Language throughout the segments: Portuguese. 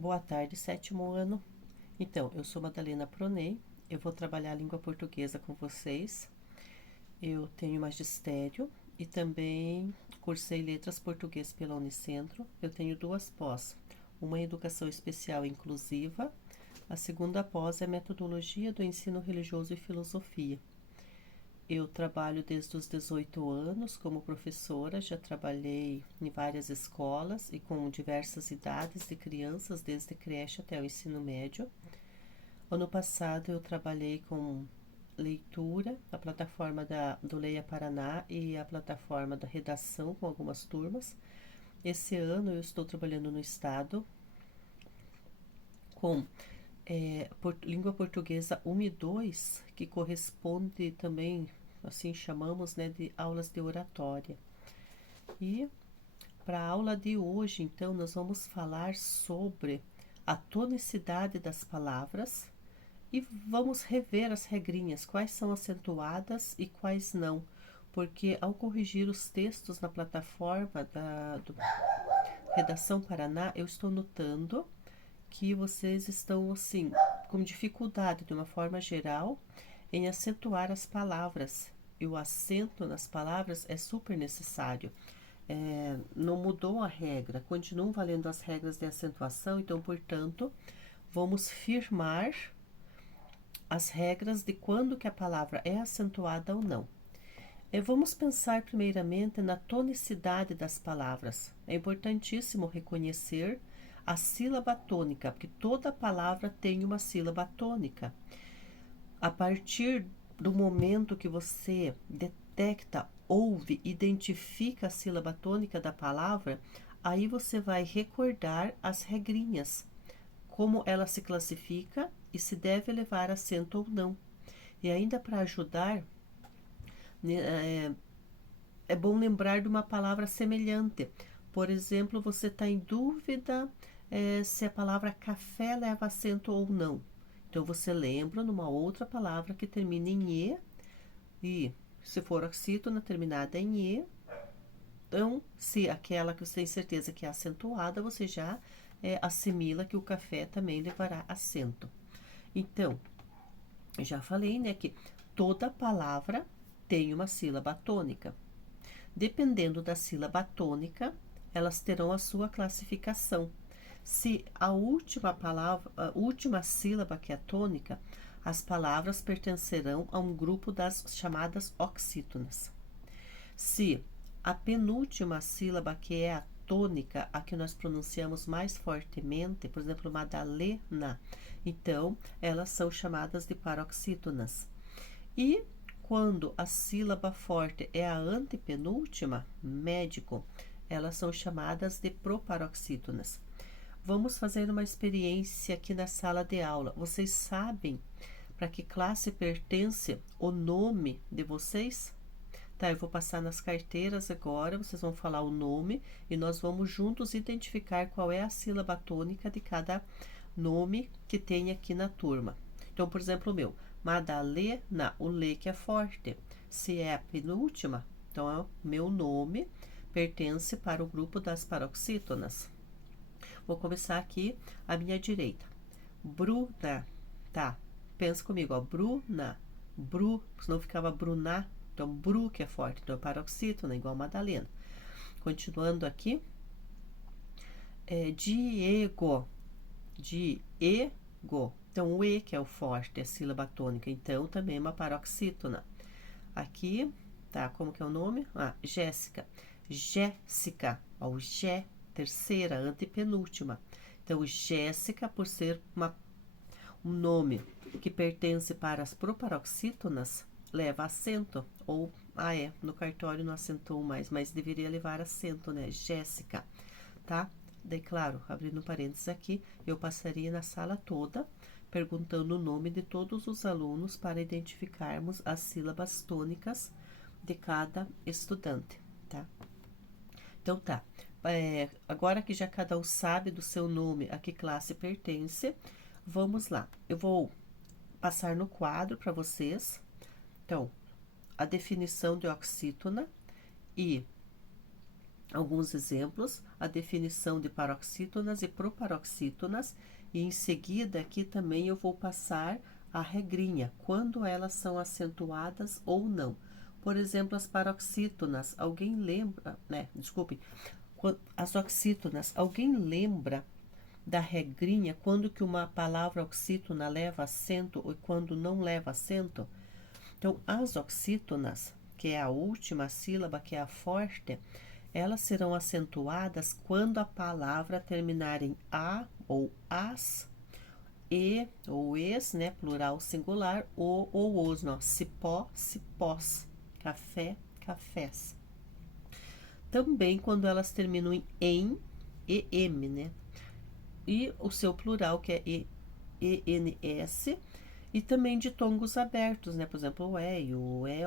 Boa tarde, sétimo ano. Então, eu sou Madalena Pronei, eu vou trabalhar a língua portuguesa com vocês. Eu tenho magistério e também cursei letras português pela Unicentro. Eu tenho duas pós, uma em educação especial e inclusiva, a segunda pós é metodologia do ensino religioso e filosofia. Eu trabalho desde os 18 anos como professora, já trabalhei em várias escolas e com diversas idades de crianças, desde creche até o ensino médio. Ano passado eu trabalhei com leitura, a plataforma do Leia Paraná e a plataforma da redação com algumas turmas. Esse ano eu estou trabalhando no estado com língua portuguesa 1 e 2, que corresponde também, assim chamamos, né, de aulas de oratória. E para a aula de hoje, então, nós vamos falar sobre a tonicidade das palavras e vamos rever as regrinhas, quais são acentuadas e quais não, porque ao corrigir os textos na plataforma do Redação Paraná, eu estou notando que vocês estão, assim, com dificuldade, de uma forma geral, em acentuar as palavras. E o acento nas palavras é super necessário. Não mudou a regra, continuam valendo as regras de acentuação, então, portanto, vamos firmar as regras de quando que a palavra é acentuada ou não. Vamos pensar primeiramente na tonicidade das palavras. É importantíssimo reconhecer a sílaba tônica, porque toda palavra tem uma sílaba tônica. A partir do momento que você detecta, ouve, identifica a sílaba tônica da palavra, aí você vai recordar as regrinhas, como ela se classifica e se deve levar acento ou não. E ainda para ajudar, é bom lembrar de uma palavra semelhante. Por exemplo, você está em dúvida se a palavra café leva acento ou não. Então, você lembra numa outra palavra que termina em e se for oxítona terminada em E, então, se aquela que você tem certeza que é acentuada, você já assimila que o café também levará acento. Então, eu já falei, né, que toda palavra tem uma sílaba tônica. Dependendo da sílaba tônica, elas terão a sua classificação. Se a última palavra, a última sílaba que é tônica, as palavras pertencerão a um grupo das chamadas oxítonas. Se a penúltima sílaba que é a tônica, a que nós pronunciamos mais fortemente, por exemplo, Madalena, então elas são chamadas de paroxítonas. E quando a sílaba forte é a antepenúltima, médico, elas são chamadas de proparoxítonas. Vamos fazer uma experiência aqui na sala de aula. Vocês sabem para que classe pertence o nome de vocês? Tá, eu vou passar nas carteiras agora, vocês vão falar o nome e nós vamos juntos identificar qual é a sílaba tônica de cada nome que tem aqui na turma. Então, por exemplo, o meu, Madalena, o Lê que é forte. Se é a penúltima, então é o meu nome pertence para o grupo das paroxítonas. Vou começar aqui à minha direita. Bruna, tá? Pensa comigo, ó, Bruna, senão ficava Bruna, então Bru que é forte, então é paroxítona, igual Madalena. Continuando aqui, Diego, Diego, então o E que é o forte, é a sílaba tônica, então também é uma paroxítona. Aqui, tá, como que é o nome? Jéssica, Jéssica, ó, o Gé, terceira, antepenúltima. Então, Jéssica, por ser um nome que pertence para as proparoxítonas, leva acento, ou, no cartório não acentou mais, mas deveria levar acento, né? Jéssica, tá? Daí, claro, abrindo parênteses aqui, eu passaria na sala toda, perguntando o nome de todos os alunos para identificarmos as sílabas tônicas de cada estudante, tá? Então, tá. Agora que já cada um sabe do seu nome, a que classe pertence, vamos lá. Eu vou passar no quadro para vocês. Então, a definição de oxítona e alguns exemplos, a definição de paroxítonas e proparoxítonas, e em seguida aqui também eu vou passar a regrinha, quando elas são acentuadas ou não. Por exemplo, as paroxítonas, alguém lembra, né? Desculpe, as oxítonas, alguém lembra da regrinha quando que uma palavra oxítona leva acento e quando não leva acento? Então, as oxítonas, que é a última sílaba, que é a forte, elas serão acentuadas quando a palavra terminar em a ou as, e ou es, né, plural singular, o ou os, não, cipó, cipós, café, cafés. Também quando elas terminam em e m, né, e o seu plural, que é ens, e também de tongos abertos, né, por exemplo, o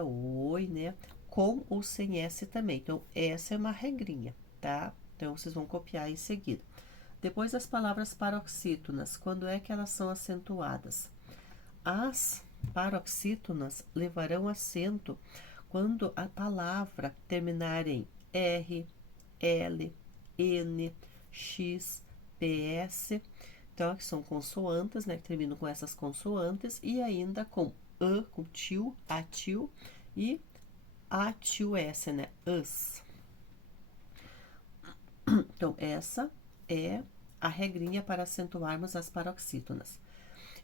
o oi, né, com ou sem S também. Então, essa é uma regrinha, tá? Então, vocês vão copiar em seguida. Depois, as palavras paroxítonas, quando é que elas são acentuadas? As paroxítonas levarão acento quando a palavra terminar em R, L, N, X, PS. Então, aqui são consoantes, né? Que terminam com essas consoantes. E ainda com com tio, atil e atil S, né? Us. Então, essa é a regrinha para acentuarmos as paroxítonas.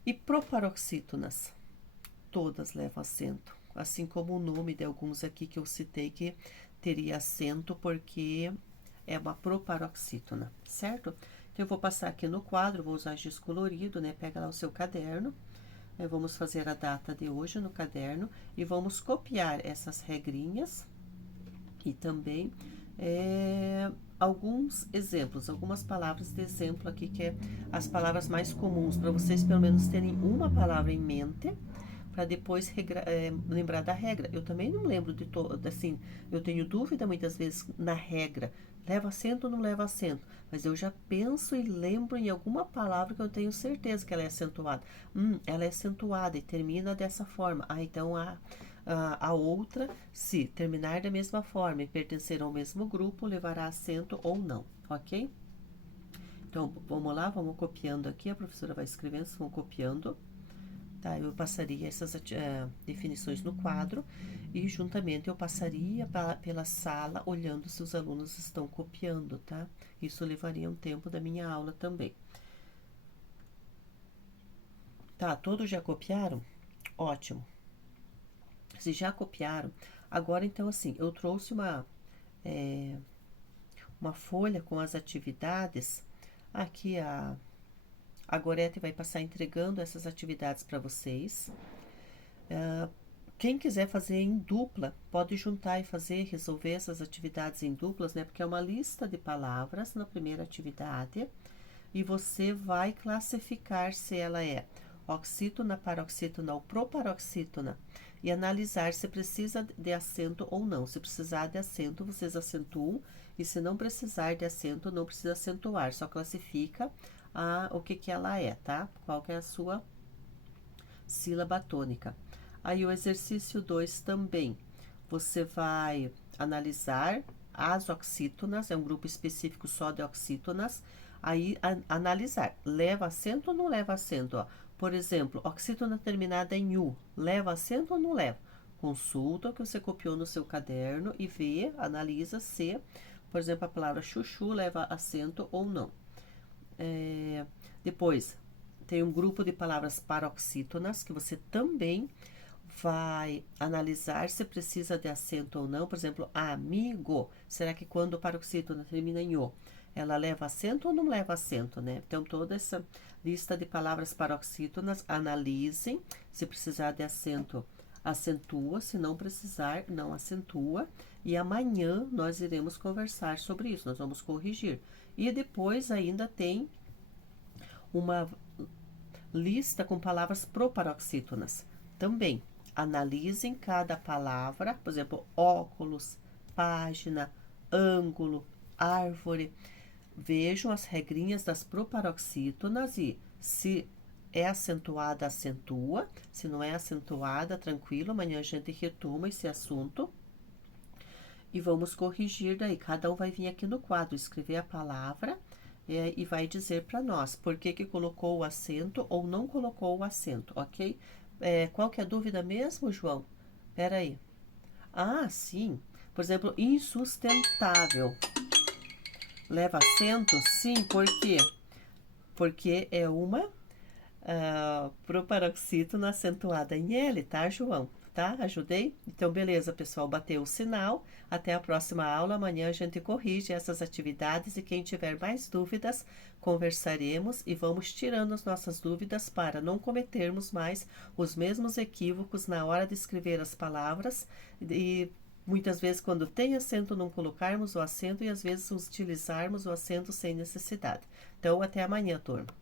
E proparoxítonas, todas levam acento. Assim como o nome de alguns aqui que eu citei que teria acento porque é uma proparoxítona, certo? Então, eu vou passar aqui no quadro, vou usar giz colorido, né? Pega lá o seu caderno. Vamos fazer a data de hoje no caderno e vamos copiar essas regrinhas e também alguns exemplos, algumas palavras de exemplo aqui, que é as palavras mais comuns, para vocês pelo menos terem uma palavra em mente, para depois lembrar da regra. Eu também não lembro de todo, assim, eu tenho dúvida muitas vezes na regra, leva acento ou não leva acento, mas eu já penso e lembro em alguma palavra que eu tenho certeza que ela é acentuada. Ela é acentuada e termina dessa forma. Então a outra, se terminar da mesma forma e pertencer ao mesmo grupo, levará acento ou não, ok? Então, vamos lá, vamos copiando aqui, a professora vai escrevendo, vocês vão copiando. Tá, eu passaria essas definições no quadro e juntamente eu passaria pela sala olhando se os alunos estão copiando, tá? Isso levaria um tempo da minha aula também. Tá, todos já copiaram? Ótimo. Se já copiaram, agora então assim, eu trouxe uma folha com as atividades. Aqui a Gorete vai passar entregando essas atividades para vocês. Quem quiser fazer em dupla, pode juntar e fazer, resolver essas atividades em duplas, né? Porque é uma lista de palavras na primeira atividade. E você vai classificar se ela é oxítona, paroxítona ou proparoxítona. E analisar se precisa de acento ou não. Se precisar de acento, vocês acentuam. E se não precisar de acento, não precisa acentuar. Só classifica o que ela é, tá? Qual que é a sua sílaba tônica. Aí o exercício 2 também. Você vai analisar as oxítonas, é um grupo específico só de oxítonas. Aí, analisar, leva acento ou não leva acento? Ó. Por exemplo, oxítona terminada em U, leva acento ou não leva? Consulta o que você copiou no seu caderno e vê, analisa se, por exemplo, a palavra chuchu leva acento ou não. Depois, tem um grupo de palavras paroxítonas que você também vai analisar se precisa de acento ou não. Por exemplo, amigo. Será que quando o paroxítona termina em o, ela leva acento ou não leva acento, né? Então, toda essa lista de palavras paroxítonas, analisem. Se precisar de acento, acentua. Se não precisar, não acentua. E amanhã nós iremos conversar sobre isso. Nós vamos corrigir. E depois ainda tem uma lista com palavras proparoxítonas. Também analisem cada palavra, por exemplo, óculos, página, ângulo, árvore. Vejam as regrinhas das proparoxítonas e se é acentuada, acentua. Se não é acentuada, tranquilo, amanhã a gente retoma esse assunto. E vamos corrigir daí. Cada um vai vir aqui no quadro, escrever a palavra e vai dizer para nós por que que colocou o acento ou não colocou o acento, ok? Qual que é a dúvida mesmo, João? Pera aí. Ah, sim. Por exemplo, insustentável. Leva acento? Sim, por quê? Porque é uma proparoxítona acentuada em L, tá, João? Tá? Ajudei? Então, beleza, pessoal. Bateu o sinal. Até a próxima aula. Amanhã a gente corrige essas atividades e quem tiver mais dúvidas, conversaremos e vamos tirando as nossas dúvidas para não cometermos mais os mesmos equívocos na hora de escrever as palavras e muitas vezes quando tem acento não colocarmos o acento e às vezes utilizarmos o acento sem necessidade. Então, até amanhã, turma.